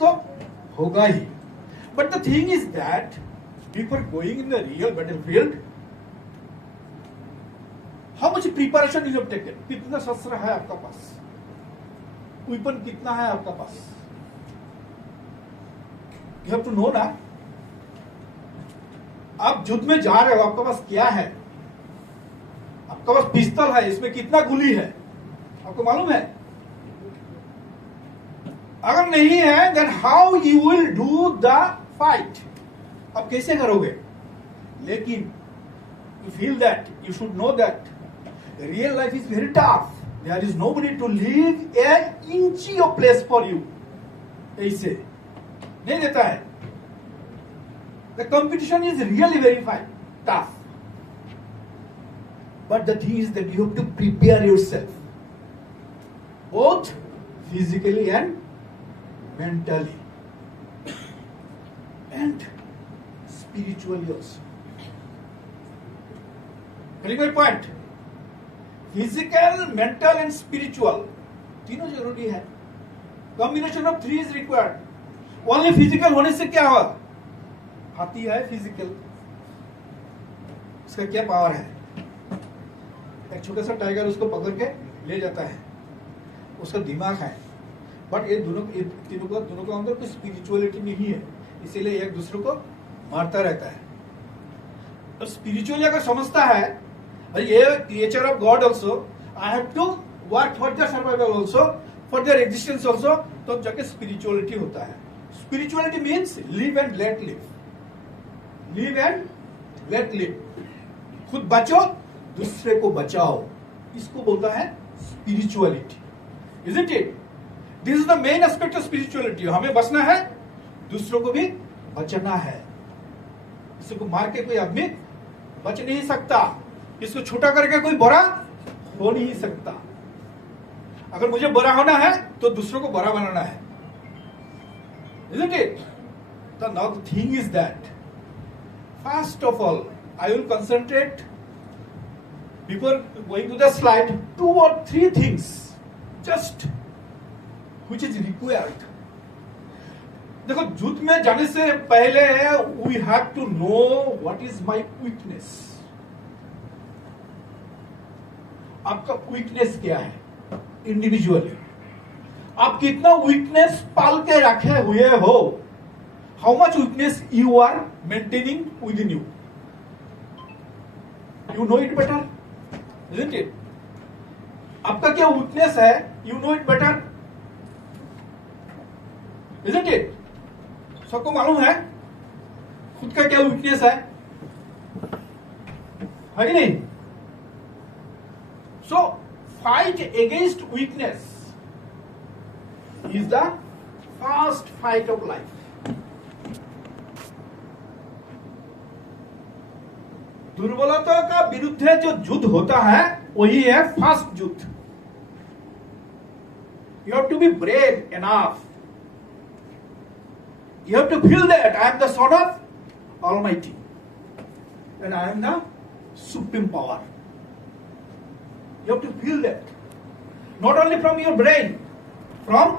तो होगा ही. But the thing is that before going in the real battlefield, how much preparation you have taken? कितना शस्त्र है आपका पास, वेपन कितना है आपका पास? यू हैव टू नो ना. आप युद्ध में जा रहे हो, आपके पास क्या है? आपके पास पिस्तौल है, इसमें कितना गोली है आपको मालूम है? अगर नहीं है, then how you will do the fight? आप कैसे करोगे? लेकिन you feel that, you should know that real life is very tough. There is nobody to leave an inch of place for you. ऐसे नहीं देता है. The competition is really very fine tough. But the thing is that you have to prepare yourself, both physically and mentally, and spiritually also. Getting my point? Physical, mental, and spiritual. तीनों जरूरी है. Combination of three is required. Only physical होने से क्या होगा? हाथी है physical, इसका क्या पावर है? एक छोटा सा टाइगर उसको पकड़ के ले जाता है, उसका दिमाग है. बट ये दोनों के अंदर कोई स्पिरिचुअलिटी नहीं है, इसीलिए एक दूसरे को मारता रहता है. तो स्पिरिचुअली अगर समझता है भाई ये creature of God also, I have to work for their survival also, for their existence also, तो जाके स्पिरिचुअलिटी होता है. Spirituality means live and let live. Live and let live. खुद बचो, दूसरे को बचाओ, इसको बोलता है spirituality. Isn't it? This is the main aspect of spirituality. हमें बचना है, दूसरों को भी बचना है. किसी को मार के कोई आदमी बच नहीं सकता, इसको छोटा करके कोई बड़ा हो नहीं सकता. अगर मुझे बड़ा होना है तो दूसरों को बड़ा बनाना है. Isn't it? So now the thing is that first of all I will concentrate before going to the slide 2 or 3 things just which is required. देखो, युद्ध में जाने से पहले we have to know what is my weakness. आपका weakness क्या है individually? आप कितना weakness पाल के रखे हुए हो? How much weakness you are maintaining within you? You know it better, isn't it? आपका क्या वीकनेस है? You know it better, isn't it? सबको मालूम है खुद का क्या वीकनेस है कि नहीं? So fight against weakness is the first fight of life. दुर्बलता का विरुद्ध जो युद्ध होता है वही है फर्स्ट युद्ध. You have to be brave enough. You have to feel that I am the son of Almighty and I am the supreme power. You have to feel that, not only from your brain, from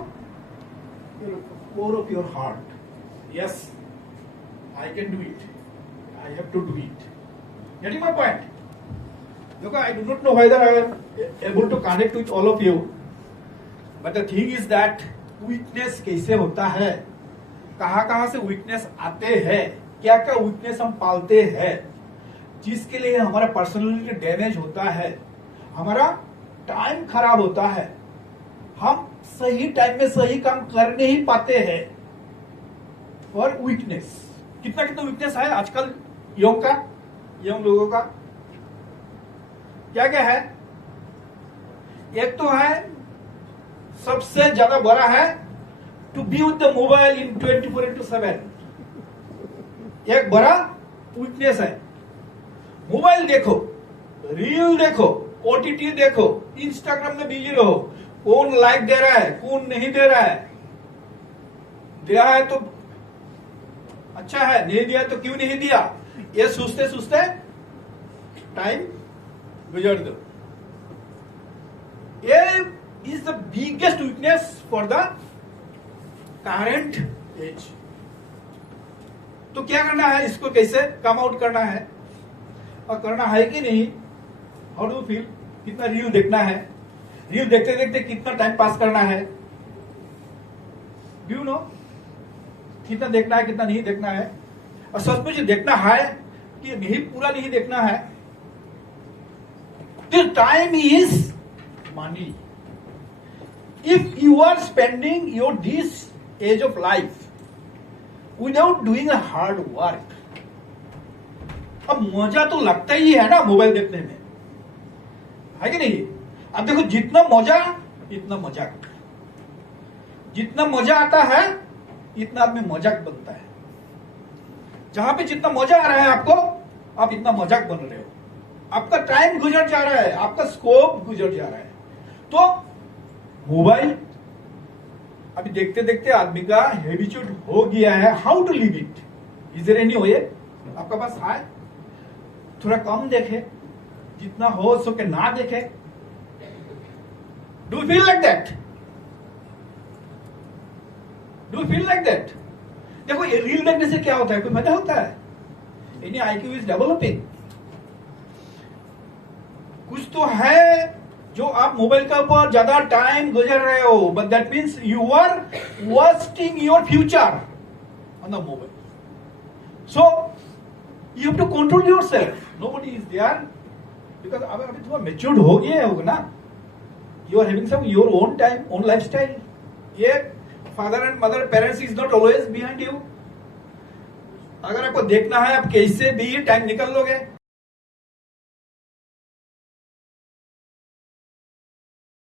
your core of your heart. Yes, I can do it. I have to do it. Getting my point? Look, I do not know whether I am able to connect with all of you, but the thing is that weakness कैसे होता है, कहाँ से weakness आते हैं, क्या weakness हम पालते हैं, जिसके लिए हमारा पर्सनालिटी डैमेज होता है, हमारा टाइम खराब होता है, हम सही टाइम में सही काम कर नहीं पाते हैं. और वीकनेस कितना वीकनेस है आजकल यंग लोगों का. क्या है? एक तो है सबसे ज्यादा बड़ा है to be with the mobile in 24/7. एक बड़ा वीकनेस है. मोबाइल देखो, रील देखो, ओटीटी देखो, इंस्टाग्राम में बिजी रहो, कौन लाइक दे रहा है, कौन नहीं दे रहा है, दिया है तो अच्छा है, नहीं दिया तो क्यों नहीं दिया, ये सोचते सोचते टाइम गुजर दो. ये is the biggest weakness for the current age. तो क्या करना है, इसको कैसे कम आउट करना है और करना है कि नहीं? How do feel? कितना रील देखना है, रील देखते देखते कितना टाइम पास करना है, डू यू नो? कितना देखना है, कितना नहीं देखना है, और सचमुच देखना है कि नहीं, पूरा नहीं देखना है। The time is money. If you are spending your this age of life without doing a hard work, अब मजा तो लगता ही है ना मोबाइल देखने में, है कि नहीं? अब देखो, जितना मजा इतना मजाक, जितना मजा आता है इतना आदमी मजाक बनता है। जहां पे जितना मजा आ रहा है आपको, आप इतना मजाक बन रहे हो, आपका टाइम गुजर जा रहा है, आपका स्कोप गुजर जा रहा है। तो मोबाइल अभी देखते देखते आदमी का हैबिचुअट हो गया है। How to leave it? Is there any way? आपका पास है? थोड़ा कम देखे, जितना हो सके ना देखे। Do feel like that? Do feel like that? देखो, ये रील देखने से क्या होता है? कोई मजा होता है? Any IQ is developing. कुछ तो है जो आप मोबाइल के ऊपर ज्यादा टाइम गुजर रहे हो, but that means you are wasting your future on the mobile. So you have to control yourself. Nobody is there, because अभी थोड़ा मैच्योर्ड हो गया होगा ना, you are having some your own time, own lifestyle. ये father and mother, parents is not always behind you. अगर आपको देखना है, आप कैसे भी टाइम निकाल लोगे।